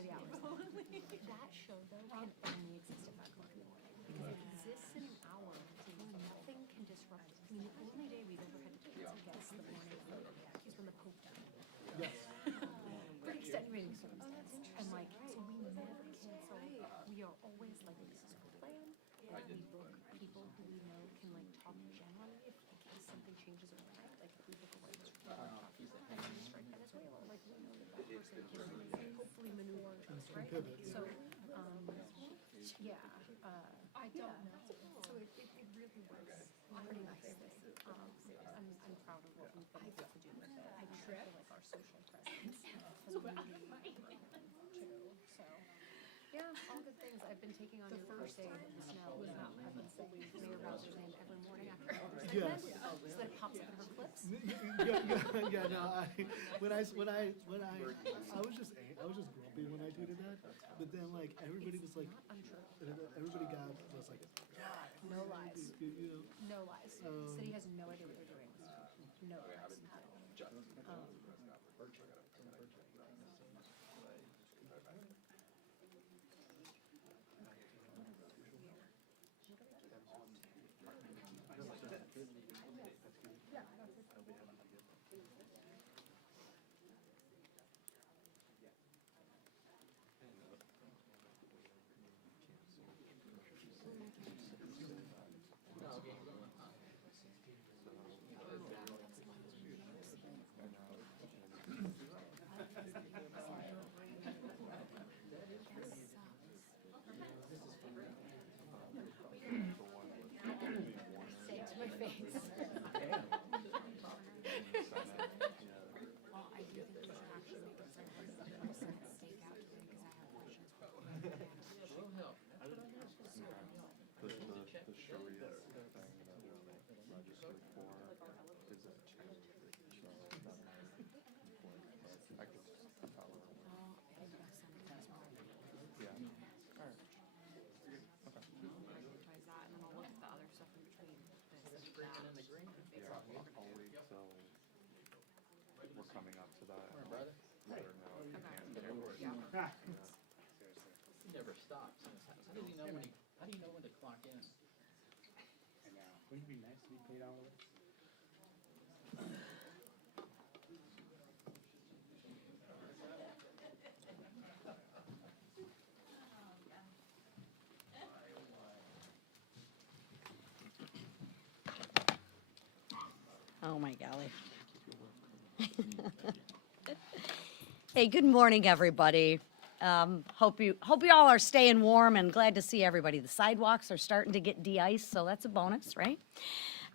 only the hours. That show, though, can only exist at 5 o'clock in the morning. Because it exists in an hour where nothing can disrupt it. I mean, the only day we've ever had to cancel guests the morning of the Zodiac is when the Pope died. Yes. Pretty extenuating circumstance. And like, so we never cancel. We are always like, this is our plan. We book people who we know can like talk generally if in case something changes overnight. Like if we book a writer from Venezuela, like we know that that person can hopefully maneuver us, right? So, yeah. I don't know. So it really works pretty nicely. I'm proud of what we've been able to do with it. I feel like our social presence has really too. So, yeah, all good things. I've been taking on your first aid of the snow. I've been saying Mayor Bowser's name every morning after the oversight event, so that it pops up in her clips. Yeah. No. I was just grumpy when I tweeted that, but then like everybody was like, everybody was like, yeah, No lies. you know. No lies. The city has no idea what they're doing. No lies at all. Say it to my face. Well, I do think we should actually make it so that we can stake out today because I have questions. The Sharia thing that we're registered for is a change. So I could follow. Oh, I think that's something as well. Yeah. All right. Okay. Prioritize that, and then I'll look at the other stuff in between this and that. Yeah, I'll wait till we're coming up to that. Later now. Okay. Yeah. He never stops. How do you know when to clock in? I know. Wouldn't it be nice to be paid out of it? Oh my golly. Hey, good morning, everybody. Hope you all are staying warm and glad to see everybody. The sidewalks are starting to get de-iced, so that's a bonus, right?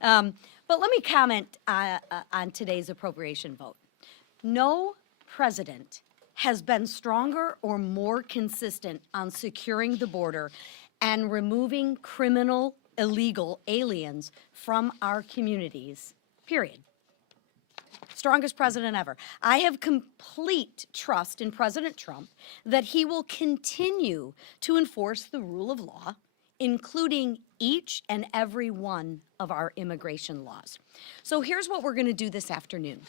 But let me comment on today's appropriation vote. No president has been stronger or more consistent on securing the border and removing criminal, illegal aliens from our communities, period. Strongest president ever. I have complete trust in President Trump that he will continue to enforce the rule of law, including each and every one of our immigration laws. So here's what we're going to do this afternoon.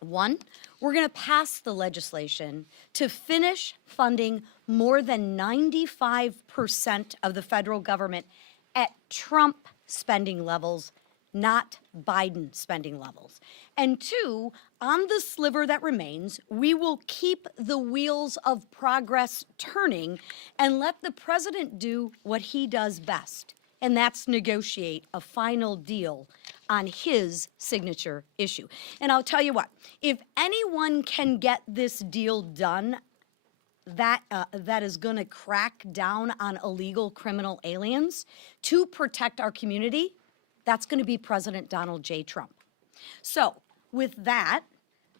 One, we're going to pass the legislation to finish funding more than 95% of the federal government at Trump spending levels, not Biden spending levels. And two, on the sliver that remains, we will keep the wheels of progress turning and let the president do what he does best, and that's negotiate a final deal on his signature issue. And I'll tell you what, if anyone can get this deal done that is going to crack down on illegal criminal aliens to protect our community, that's going to be President Donald J. Trump. So, with that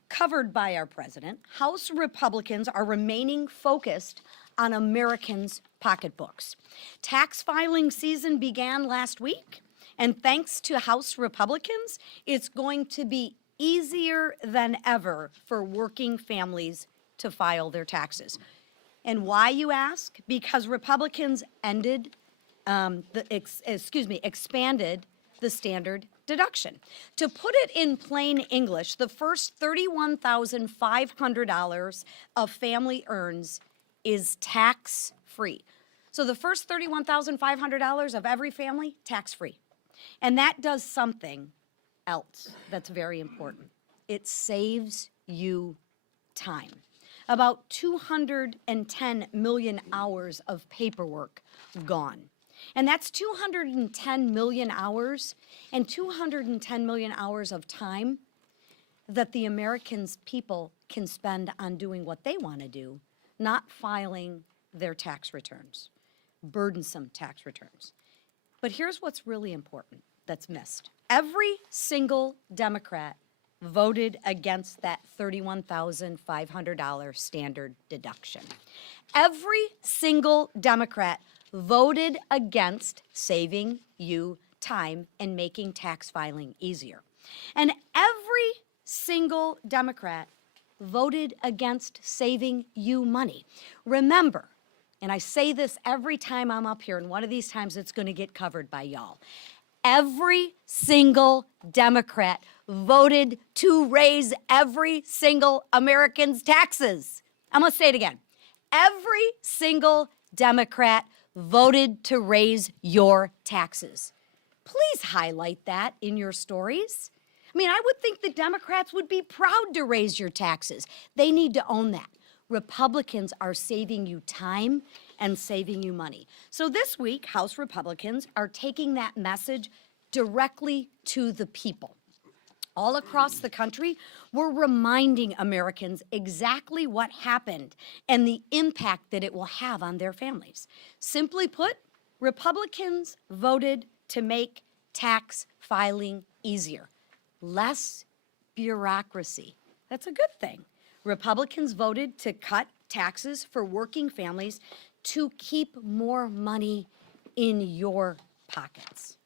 covered by our president, House Republicans are remaining focused on Americans' pocketbooks. Tax filing season began last week, and thanks to House Republicans, it's going to be easier than ever for working families to file their taxes. And why, you ask? Because Republicans expanded the standard deduction. To put it in plain English, the first $31,500 a family earns is tax-free. So the first $31,500 of every family, tax-free. And that does something else that's very important. It saves you time. About 210 million hours of paperwork gone. And that's 210 million hours and 210 million hours of time that the Americans people can spend on doing what they want to do, not filing their tax returns, burdensome tax returns. But here's what's really important that's missed. Every single Democrat voted against that $31,500 standard deduction. Every single Democrat voted against saving you time and making tax filing easier. And every single Democrat voted against saving you money. Remember, and I say this every time I'm up here, and one of these times it's going to get covered by y'all. Every single Democrat voted to raise every single American's taxes. I'm going to say it again. Every single Democrat voted to raise your taxes. Please highlight that in your stories. I mean, I would think the Democrats would be proud to raise your taxes. They need to own that. Republicans are saving you time and saving you money. So this week, House Republicans are taking that message directly to the people. All across the country, we're reminding Americans exactly what happened and the impact that it will have on their families. Simply put, Republicans voted to make tax filing easier. Less bureaucracy. That's a good thing. Republicans voted to cut taxes for working families to keep more money in your pockets.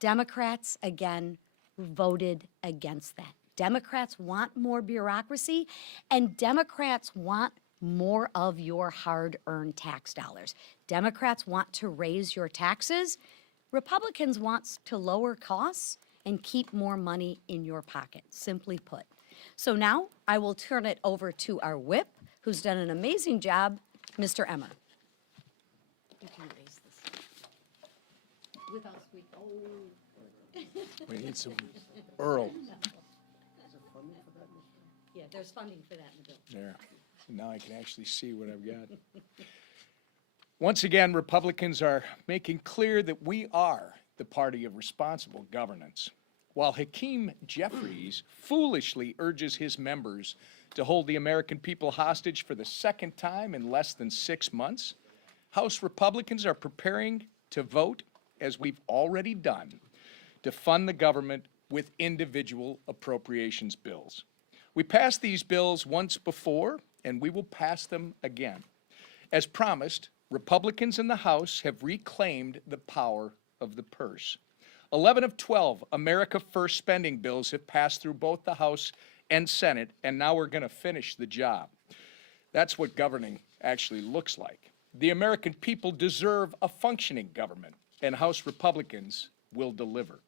Democrats, again, voted against that. Democrats want more bureaucracy, and Democrats want more of your hard-earned tax dollars. Democrats want to raise your taxes. Republicans want to lower costs and keep more money in your pocket, simply put. So now I will turn it over to our whip, who's done an amazing job, Mr. Emmer. You can raise this. Without squeak. Oh. We need some Earl. Yeah, there's funding for that in the bill. There. Now I can actually see what I've got. Once again, Republicans are making clear that we are the party of responsible governance. While Hakeem Jeffries foolishly urges his members to hold the American people hostage for the second time in less than 6 months, House Republicans are preparing to vote, as we've already done, to fund the government with individual appropriations bills. We passed these bills once before, and we will pass them again. As promised, Republicans in the House have reclaimed the power of the purse. 11 of 12 America First spending bills have passed through both the House and Senate, and now we're going to finish the job. That's what governing actually looks like. The American people deserve a functioning government, and House Republicans will deliver.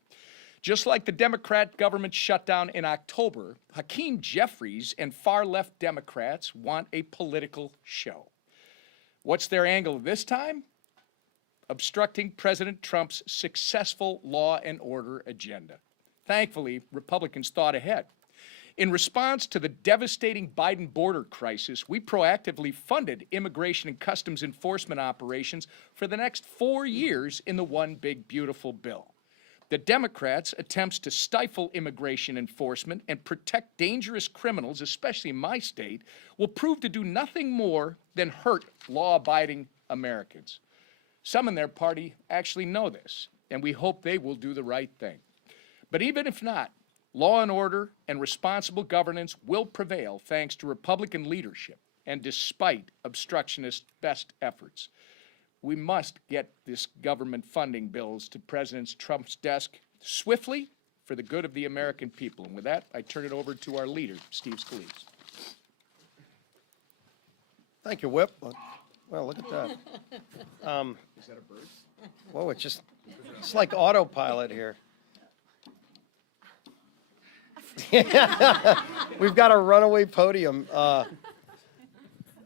Just like the Democrat government shutdown in October, Hakeem Jeffries and far-left Democrats want a political show. What's their angle this time? Obstructing President Trump's successful law and order agenda. Thankfully, Republicans thought ahead. In response to the devastating Biden border crisis, we proactively funded immigration and customs enforcement operations for the next 4 years in the One Big Beautiful Bill. The Democrats' attempts to stifle immigration enforcement and protect dangerous criminals, especially in my state, will prove to do nothing more than hurt law-abiding Americans. Some in their party actually know this, and we hope they will do the right thing. But even if not, law and order and responsible governance will prevail thanks to Republican leadership and despite obstructionist best efforts. We must get this government funding bills to President Trump's desk swiftly for the good of the American people. And with that, I turn it over to our leader, Steve Scalise. Thank you, Whip. Well, look at that. Is that a bird? Whoa, it's like autopilot here. We've got a runaway podium.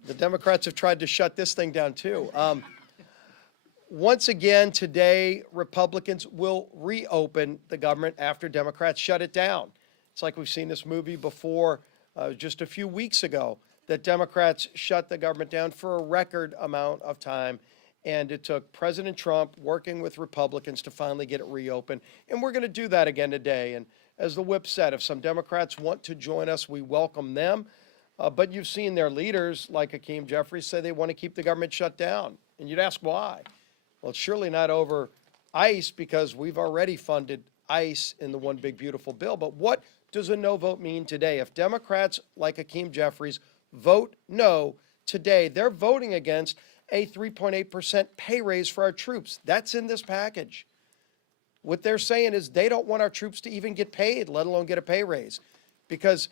The Democrats have tried to shut this thing down too. Once again, today, Republicans will reopen the government after Democrats shut it down. It's like we've seen this movie before, just a few weeks ago, that Democrats shut the government down for a record amount of time. And it took President Trump working with Republicans to finally get it reopened. And we're going to do that again today. And as the whip said, if some Democrats want to join us, we welcome them. But you've seen their leaders, like Hakeem Jeffries, say they want to keep the government shut down. And you'd ask why. Well, it's surely not over ICE, because we've already funded ICE in the One Big Beautiful Bill. But what does a no vote mean today? If Democrats like Hakeem Jeffries vote no today, they're voting against a 3.8% pay raise for our troops. That's in this package. What they're saying is they don't want our troops to even get paid, let alone get a pay raise. Because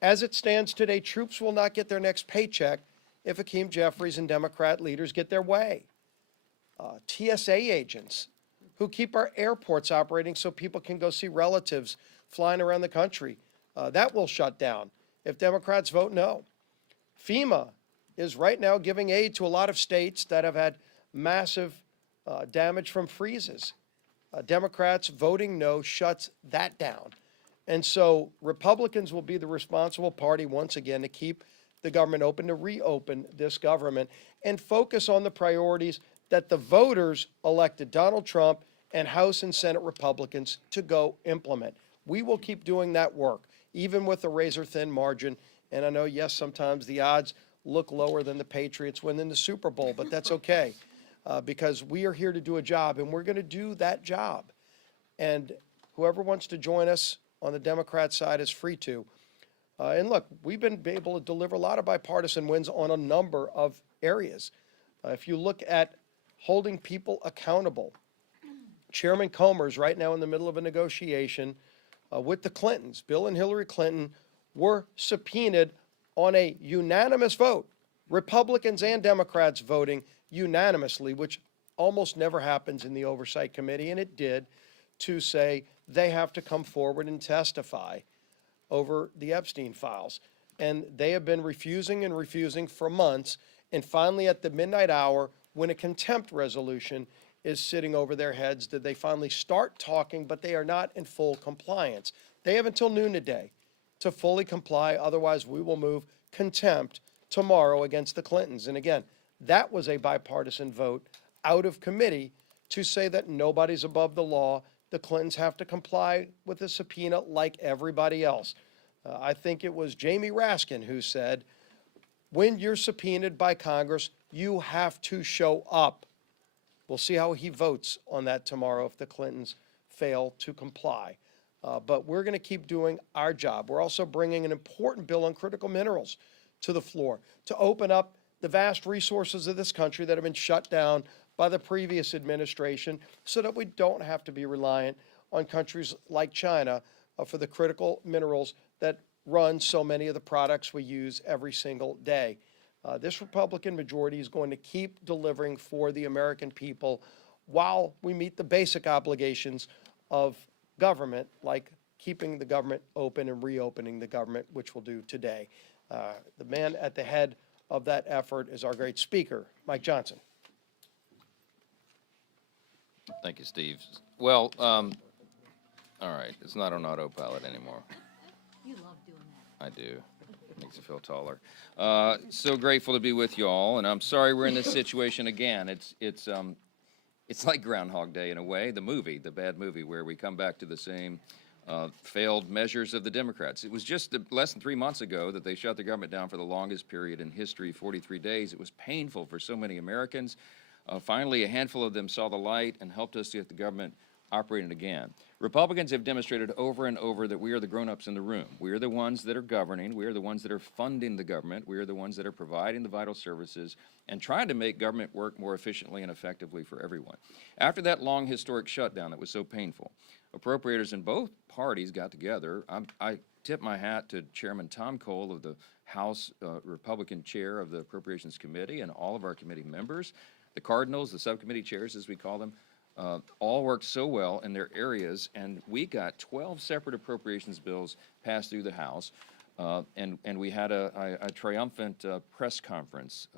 as it stands today, troops will not get their next paycheck if Hakeem Jeffries and Democrat leaders get their way. TSA agents who keep our airports operating so people can go see relatives flying around the country, that will shut down if Democrats vote no. FEMA is right now giving aid to a lot of states that have had massive damage from freezes. Democrats voting no shuts that down. And so Republicans will be the responsible party once again to keep the government open, to reopen this government, and focus on the priorities that the voters elected Donald Trump and House and Senate Republicans to go implement. We will keep doing that work, even with a razor-thin margin. And I know, yes, sometimes the odds look lower than the Patriots winning the Super Bowl, but that's okay, because we are here to do a job, and we're going to do that job. And whoever wants to join us on the Democrat side is free to. And look, we've been able to deliver a lot of bipartisan wins on a number of areas. If you look at holding people accountable, Chairman Comer is right now in the middle of a negotiation with the Clintons. Bill and Hillary Clinton were subpoenaed on a unanimous vote, Republicans and Democrats voting unanimously, which almost never happens in the Oversight Committee, and it did, to say they have to come forward and testify over the Epstein files. And they have been refusing and refusing for months, and finally at the midnight hour, when a contempt resolution is sitting over their heads, did they finally start talking, but they are not in full compliance. They have until noon today to fully comply, otherwise we will move contempt tomorrow against the Clintons. And again, that was a bipartisan vote out of committee to say that nobody's above the law. The Clintons have to comply with the subpoena like everybody else. I think it was Jamie Raskin who said, when you're subpoenaed by Congress, you have to show up. We'll see how he votes on that tomorrow if the Clintons fail to comply. But we're going to keep doing our job. We're also bringing an important bill on critical minerals to the floor to open up the vast resources of this country that have been shut down by the previous administration so that we don't have to be reliant on countries like China for the critical minerals that run so many of the products we use every single day. This Republican majority is going to keep delivering for the American people while we meet the basic obligations of government, like keeping the government open and reopening the government, which we'll do today. The man at the head of that effort is our great speaker, Mike Johnson. Thank you, Steve. Well, all right, it's not on autopilot anymore. You love doing that. I do. Makes you feel taller. So grateful to be with you all, and I'm sorry we're in this situation again. It's like Groundhog Day in a way, the bad movie, where we come back to the same failed measures of the Democrats. It was just less than 3 months ago that they shut the government down for the longest period in history, 43 days. It was painful for so many Americans. Finally, a handful of them saw the light and helped us to get the government operating again. Republicans have demonstrated over and over that we are the grown-ups in the room. We are the ones that are governing. We are the ones that are funding the government. We are the ones that are providing the vital services and trying to make government work more efficiently and effectively for everyone. After that long historic shutdown that was so painful, appropriators in both parties got together. I tip my hat to Chairman Tom Cole of the House Republican chair of the Appropriations Committee and all of our committee members, the Cardinals, the subcommittee chairs as we call them, all worked so well in their areas, and we got 12 separate appropriations bills passed through the House. And we had a triumphant press conference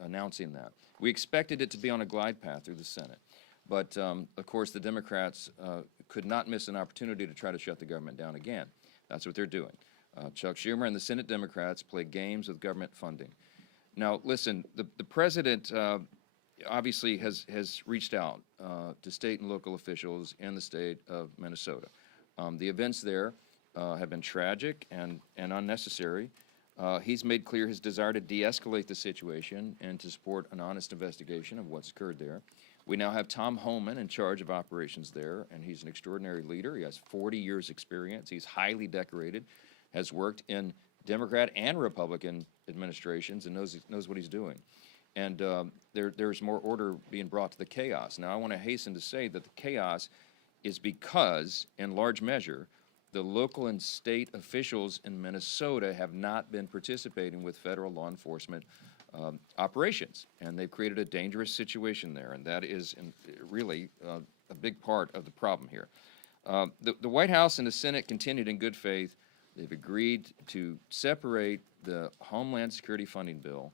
announcing that. We expected it to be on a glide path through the Senate. But, of course, the Democrats could not miss an opportunity to try to shut the government down again. That's what they're doing. Chuck Schumer and the Senate Democrats play games with government funding. Now, listen, the president obviously has reached out to state and local officials in the state of Minnesota. The events there have been tragic and unnecessary. He's made clear his desire to de-escalate the situation and to support an honest investigation of what's occurred there. We now have Tom Homan in charge of operations there, and he's an extraordinary leader. He has 40 years experience. He's highly decorated, has worked in Democrat and Republican administrations, and knows what he's doing. And there's more order being brought to the chaos. Now, I want to hasten to say that the chaos is because, in large measure, the local and state officials in Minnesota have not been participating with federal law enforcement operations, and they've created a dangerous situation there, and that is really a big part of the problem here. The White House and the Senate continued in good faith. They've agreed to separate the Homeland Security funding bill,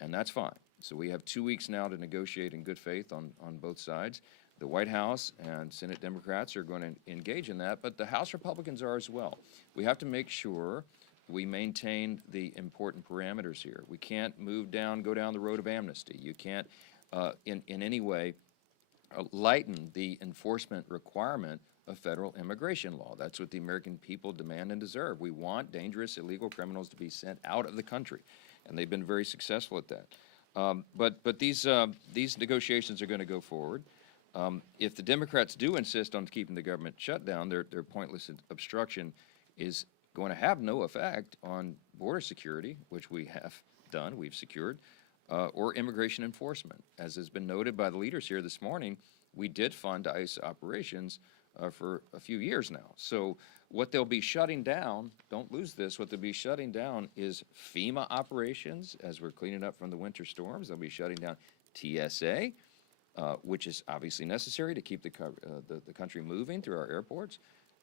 and that's fine. So we have 2 weeks now to negotiate in good faith on both sides. The White House and Senate Democrats are going to engage in that, but the House Republicans are as well. We have to make sure we maintain the important parameters here. We can't go down the road of amnesty. You can't, in any way, lighten the enforcement requirement of federal immigration law. That's what the American people demand and deserve. We want dangerous, illegal criminals to be sent out of the country, and they've been very successful at that. But these negotiations are going to go forward. If the Democrats do insist on keeping the government shut down, their pointless obstruction is going to have no effect on border security, which we have done, we've secured, or immigration enforcement. As has been noted by the leaders here this morning, we did fund ICE operations for a few years now. So what they'll be shutting down, don't lose this, what they'll be shutting down is FEMA operations as we're cleaning up from the winter storms. They'll be shutting down TSA, which is obviously necessary to keep the country moving through our airports.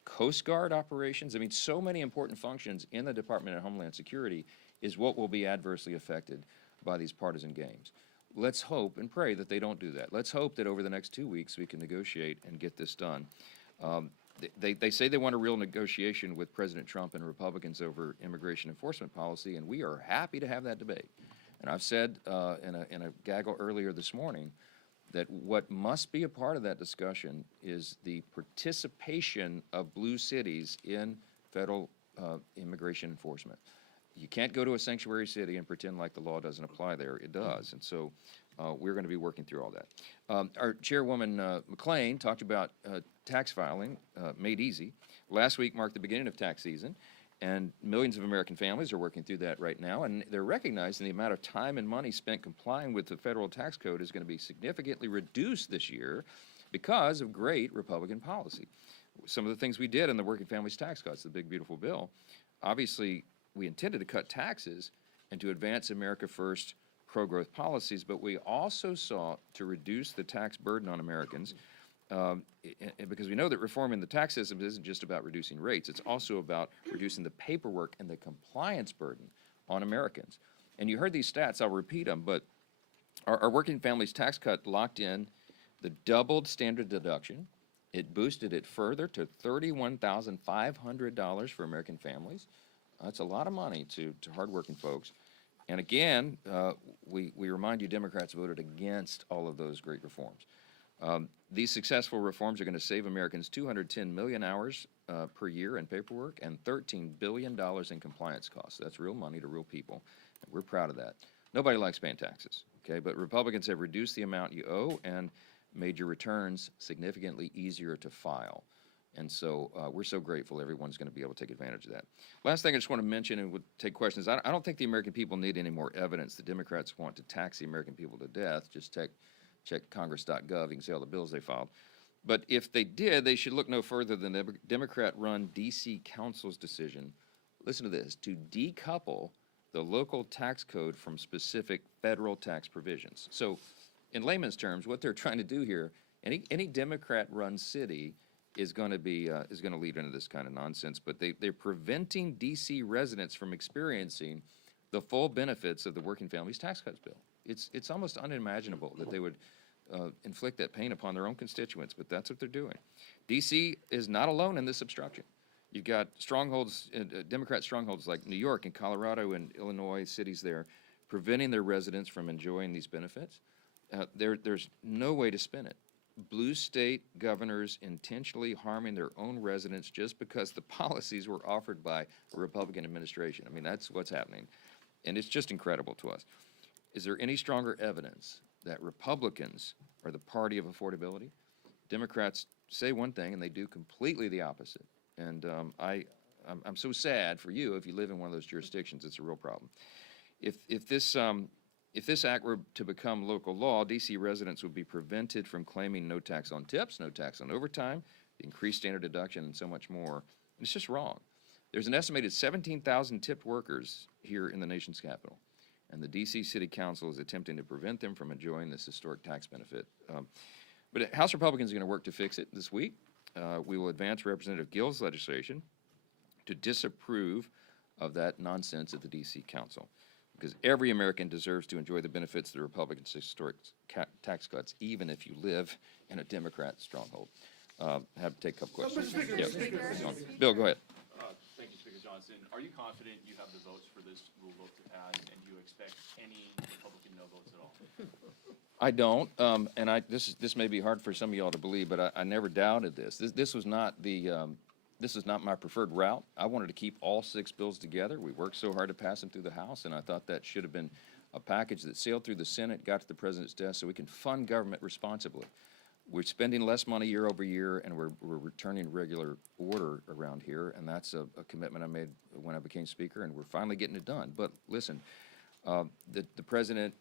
Coast Guard operations, I mean, so many important functions in the Department of Homeland Security is what will be adversely affected by these partisan games. Let's hope and pray that they don't do that. Let's hope that over the next 2 weeks we can negotiate and get this done. They say they want a real negotiation with President Trump and Republicans over immigration enforcement policy, and we are happy to have that debate. And I've said in a gaggle earlier this morning that what must be a part of that discussion is the participation of blue cities in federal immigration enforcement. You can't go to a sanctuary city and pretend like the law doesn't apply there. It does. And so we're going to be working through all that. Our chairwoman McClain talked about tax filing made easy. Last week marked the beginning of tax season, and millions of American families are working through that right now, and they're recognizing the amount of time and money spent complying with the federal tax code is going to be significantly reduced this year because of great Republican policy. Some of the things we did in the Working Families Tax Cuts, the big, beautiful bill, obviously we intended to cut taxes and to advance America First pro-growth policies, but we also sought to reduce the tax burden on Americans because we know that reforming the tax system isn't just about reducing rates, it's also about reducing the paperwork and the compliance burden on Americans. And you heard these stats, I'll repeat them, but our Working Families Tax Cut locked in the doubled standard deduction. It boosted it further to $31,500 for American families. That's a lot of money to hardworking folks. And again, we remind you Democrats voted against all of those great reforms. These successful reforms are going to save Americans 210 million hours per year in paperwork and $13 billion in compliance costs. That's real money to real people, and we're proud of that. Nobody likes paying taxes, okay? But Republicans have reduced the amount you owe and made your returns significantly easier to file. And so we're so grateful everyone's going to be able to take advantage of that. Last thing I just want to mention, and we'll take questions, I don't think the American people need any more evidence that Democrats want to tax the American people to death. Just check congress.gov, you can see all the bills they filed. But if they did, they should look no further than the Democrat-run D.C. Council's decision, listen to this, to decouple the local tax code from specific federal tax provisions. So in layman's terms, what they're trying to do here, any Democrat-run city is going to lead into this kind of nonsense. But they're preventing DC residents from experiencing the full benefits of the Working Families Tax Cuts bill. It's almost unimaginable that they would inflict that pain upon their own constituents, but that's what they're doing. DC is not alone in this obstruction. You've got strongholds, Democrat strongholds like New York and Colorado and Illinois, cities there, preventing their residents from enjoying these benefits. There's no way to spin it. Blue state governors intentionally harming their own residents just because the policies were offered by a Republican administration. I mean, that's what's happening. And it's just incredible to us. Is there any stronger evidence that Republicans are the party of affordability? Democrats say one thing and they do completely the opposite. And I'm so sad for you if you live in one of those jurisdictions. It's a real problem. If this act were to become local law, DC residents would be prevented from claiming no tax on tips, no tax on overtime, the increased standard deduction, and so much more. And it's just wrong. There's an estimated 17,000 tipped workers here in the nation's capital, and the DC City Council is attempting to prevent them from enjoying this historic tax benefit. But House Republicans are going to work to fix it this week. We will advance Representative Gill's legislation to disapprove of that nonsense at the DC Council, because every American deserves to enjoy the benefits of the Republicans' historic tax cuts, even if you live in a Democrat stronghold. Have to take a couple questions. Bill, go ahead. Thank you, Speaker Johnson. Are you confident you have the votes for this rule vote to pass, and do you expect any Republican no votes at all? I don't, and this may be hard for some of y'all to believe, but I never doubted this. This was not my preferred route. I wanted to keep all 6 bills together. We worked so hard to pass them through the House, and I thought that should have been a package that sailed through the Senate, got to the president's desk, so we can fund government responsibly. We're spending less money year over year, and we're returning regular order around here, and that's a commitment I made when I became Speaker, and we're finally getting it done. But listen, the president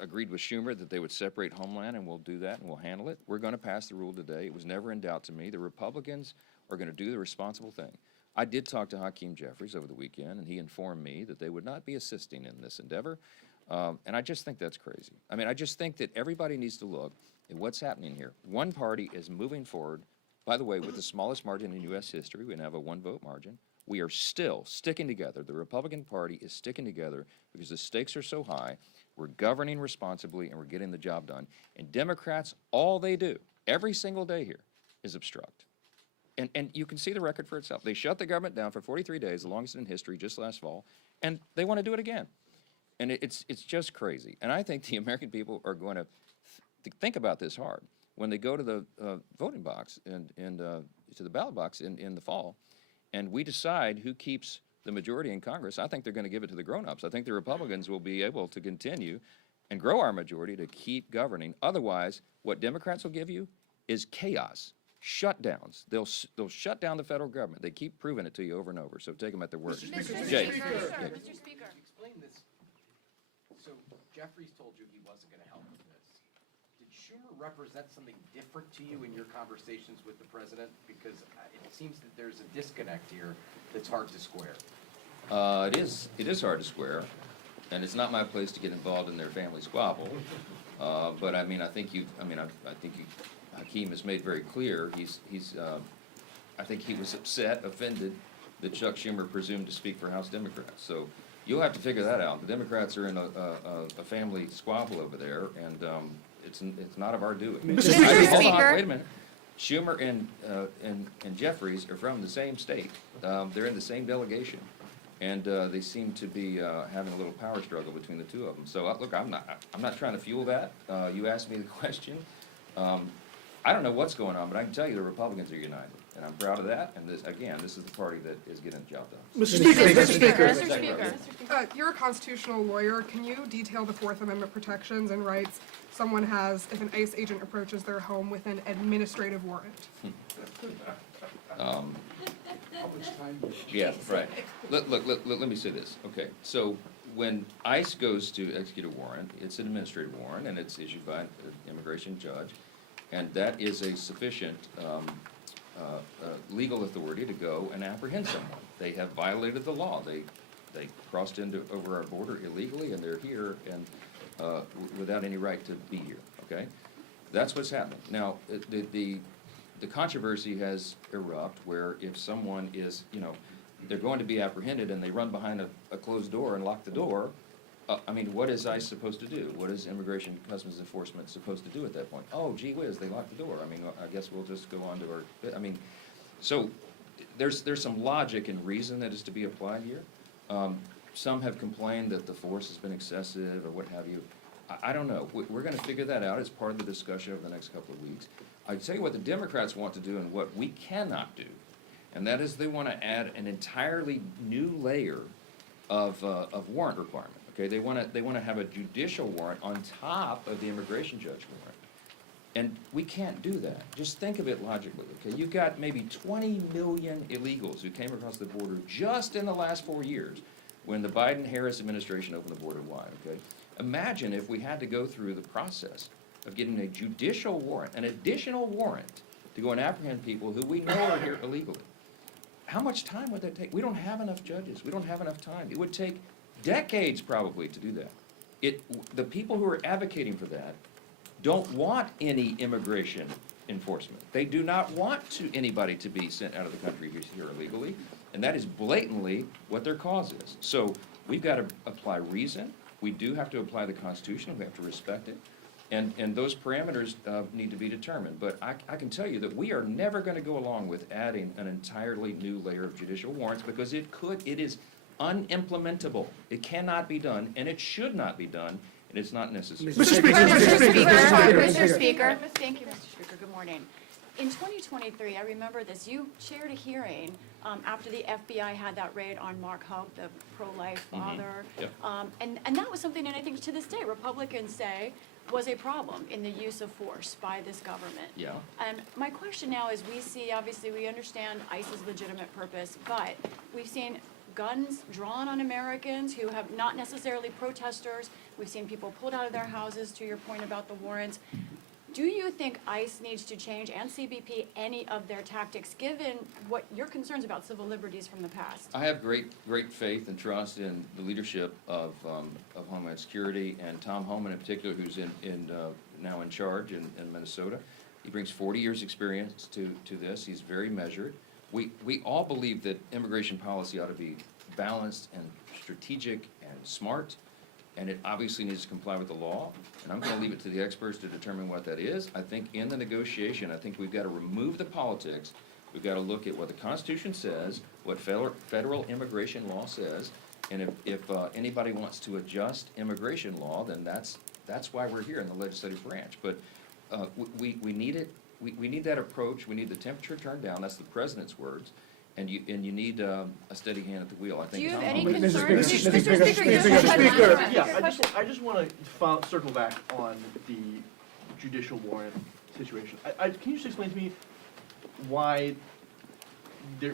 agreed with Schumer that they would separate Homeland, and we'll do that, and we'll handle it. We're going to pass the rule today. It was never in doubt to me. The Republicans are going to do the responsible thing. I did talk to Hakeem Jeffries over the weekend, and he informed me that they would not be assisting in this endeavor, and I just think that's crazy. I mean, I just think that everybody needs to look at what's happening here. One party is moving forward, by the way, with the smallest margin in U.S. history. We have a 1-vote margin. We are still sticking together. The Republican Party is sticking together because the stakes are so high. We're governing responsibly, and we're getting the job done. And Democrats, all they do every single day here is obstruct. And you can see the record for itself. They shut the government down for 43 days, the longest in history, just last fall, and they want to do it again. And it's just crazy. And I think the American people are going to think about this hard when they go to the voting box and to the ballot box in the fall, and we decide who keeps the majority in Congress. I think they're going to give it to the grown-ups. I think the Republicans will be able to continue and grow our majority to keep governing. Otherwise, what Democrats will give you is chaos, shutdowns. They'll shut down the federal government. They keep proving it to you over and over. So take them at their word. Jay. Mr. Speaker. Explain this. So Jeffries told you he wasn't going to help with this. Did Schumer represent something different to you in your conversations with the president? Because it seems that there's a disconnect here that's hard to square. It is hard to square, and it's not my place to get involved in their family squabble. But I mean, I think Hakeem has made very clear. I think he was offended that Chuck Schumer presumed to speak for House Democrats. So you'll have to figure that out. The Democrats are in a family squabble over there, and it's not of our doing. Mr. Speaker. Hold on, wait a minute. Schumer and Jeffries are from the same state. They're in the same delegation, and they seem to be having a little power struggle between the two of them. So look, I'm not trying to fuel that. You asked me the question. I don't know what's going on, but I can tell you the Republicans are united, and I'm proud of that. And this is the party that is getting the job done. Mr. Speaker. Mr. Speaker. You're a constitutional lawyer. Can you detail the Fourth Amendment protections and rights someone has if an ICE agent approaches their home with an administrative warrant? Yeah, right. Let me say this. Okay, so when ICE goes to execute a warrant, it's an administrative warrant, and it's issued by an immigration judge, and that is a sufficient legal authority to go and apprehend someone. They have violated the law. They crossed over our border illegally, and they're here and without any right to be here. Okay, that's what's happening. Now, the controversy has erupted where if someone is, they're going to be apprehended and they run behind a closed door and lock the door, I mean, what is ICE supposed to do? What is Immigration Customs Enforcement supposed to do at that point? Oh, gee whiz, they locked the door. I mean, I guess we'll just go on to our, so there's some logic and reason that is to be applied here. Some have complained that the force has been excessive or what have you. I don't know. We're gonna figure that out as part of the discussion over the next couple of weeks. I tell you what the Democrats want to do and what we cannot do, and that is they want to add an entirely new layer of warrant requirement. Okay, they want to have a judicial warrant on top of the immigration judge warrant, and we can't do that. Just think of it logically. Okay, you've got maybe 20 million illegals who came across the border just in the last 4 years, when the Biden-Harris administration opened the border wide. Okay, imagine if we had to go through the process of getting a judicial warrant, an additional warrant, to go and apprehend people who we know are here illegally. How much time would that take? We don't have enough judges. We don't have enough time. It would take decades probably to do that. The people who are advocating for that don't want any immigration enforcement. They do not want anybody to be sent out of the country who's here illegally, and that is blatantly what their cause is. So we've got to apply reason. We do have to apply the Constitution. We have to respect it. And those parameters need to be determined. But I can tell you that we are never going to go along with adding an entirely new layer of judicial warrants because it is unimplementable. It cannot be done, and it should not be done, and it's not necessary. Mr. Speaker, Mr. Speaker, thank you, Mr. Speaker, good morning. In 2023, I remember this, you chaired a hearing after the FBI had that raid on Mark Hope, the pro-life father. Yep. And that was something that I think to this day Republicans say was a problem in the use of force by this government. Yeah. And my question now is, obviously we understand ICE's legitimate purpose, but we've seen guns drawn on Americans who have not necessarily protesters. We've seen people pulled out of their houses, to your point about the warrants. Do you think ICE needs to change, and CBP, any of their tactics, given what your concerns about civil liberties from the past? I have great faith and trust in the leadership of Homeland Security and Tom Homan in particular, who's now in charge in Minnesota. He brings 40 years' experience to this. He's very measured. We all believe that immigration policy ought to be balanced and strategic and smart, and it obviously needs to comply with the law. And I'm going to leave it to the experts to determine what that is. I think in the negotiation, I think we've got to remove the politics. We've got to look at what the Constitution says, what federal immigration law says, and if anybody wants to adjust immigration law, then that's why we're here in the legislative branch. But we need it. We need that approach. We need the temperature turned down. That's the president's words. And you need a steady hand at the wheel. I think. Do you have Tom any Homan- concerns? Mr. Speaker, I just want to circle back on the judicial warrant situation. Can you just explain to me why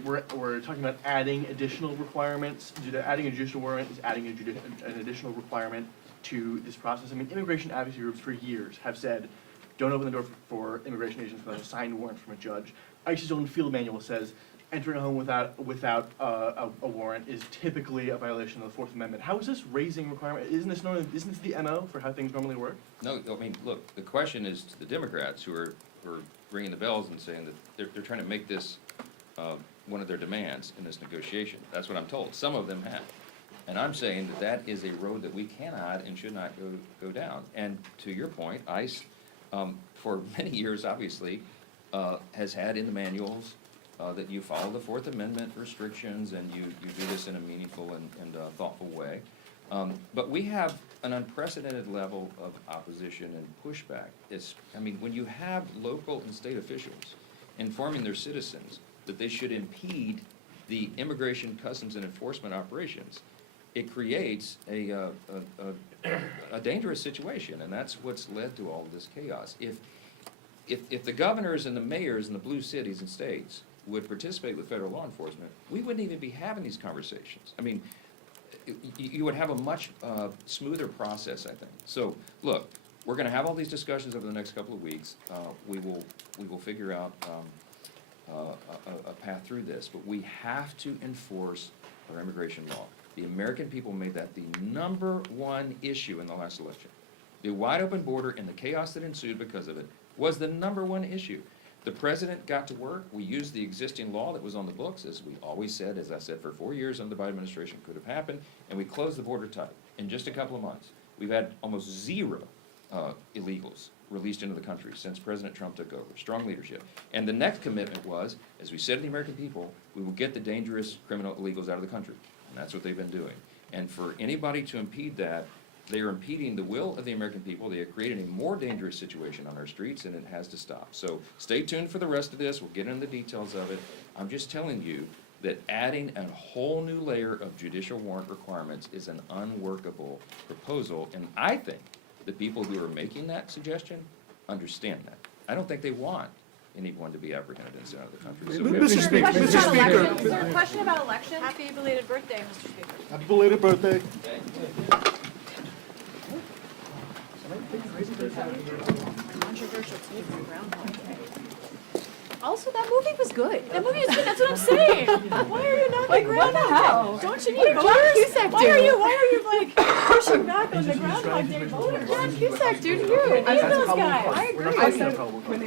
we're talking about adding additional requirements? Adding a judicial warrant is adding an additional requirement to this process. I mean, immigration advocacy groups for years have said, don't open the door for immigration agents without a signed warrant from a judge. ICE's own field manual says entering a home without a warrant is typically a violation of the Fourth Amendment. How is this raising requirement? Isn't this the MO for how things normally work? No, I mean, look, the question is to the Democrats who are ringing the bells and saying that they're trying to make this one of their demands in this negotiation. That's what I'm told. Some of them have. And I'm saying that is a road that we cannot and should not go down. And to your point, ICE, for many years, obviously, has had in the manuals that you follow the Fourth Amendment restrictions and you do this in a meaningful and thoughtful way. But we have an unprecedented level of opposition and pushback. When you have local and state officials informing their citizens that they should impede the immigration, customs, and enforcement operations, it creates a dangerous situation, and that's what's led to all of this chaos. If the governors and the mayors in the blue cities and states would participate with federal law enforcement, we wouldn't even be having these conversations. I mean, you would have a much smoother process, I think. So, look, we're going to have all these discussions over the next couple of weeks. We will figure out a path through this, but we have to enforce our immigration law. The American people made that the #1 issue in the last election. The wide open border and the chaos that ensued because of it was the #1 issue. The president got to work. We used the existing law that was on the books, as we always said, as I said, for 4 years under the Biden administration could have happened, and we closed the border tight in just a couple of months. We've had almost zero illegals released into the country since President Trump took over. Strong leadership. And the next commitment was, as we said to the American people, we will get the dangerous criminal illegals out of the country. And that's what they've been doing. And for anybody to impede that, they are impeding the will of the American people. They are creating a more dangerous situation on our streets, and it has to stop. So stay tuned for the rest of this. We'll get into the details of it. I'm just telling you that adding a whole new layer of judicial warrant requirements is an unworkable proposal, and I think the people who are making that suggestion understand that. I don't think they want anyone to be apprehended and sent out of the country. So we have to- Mr. Speaker, Is there a question about elections? Happy belated birthday, Mr. Speaker. happy belated birthday. Controversial take on Groundhog Day. Also, that movie was good. That movie was good, that's what I'm saying. Why are you not like Groundhog Day? Don't you need voters? Why are you like pushing back on the Groundhog Day voters? John Cusack, dude, you, those guys. I agree. We're not talking about probable cause.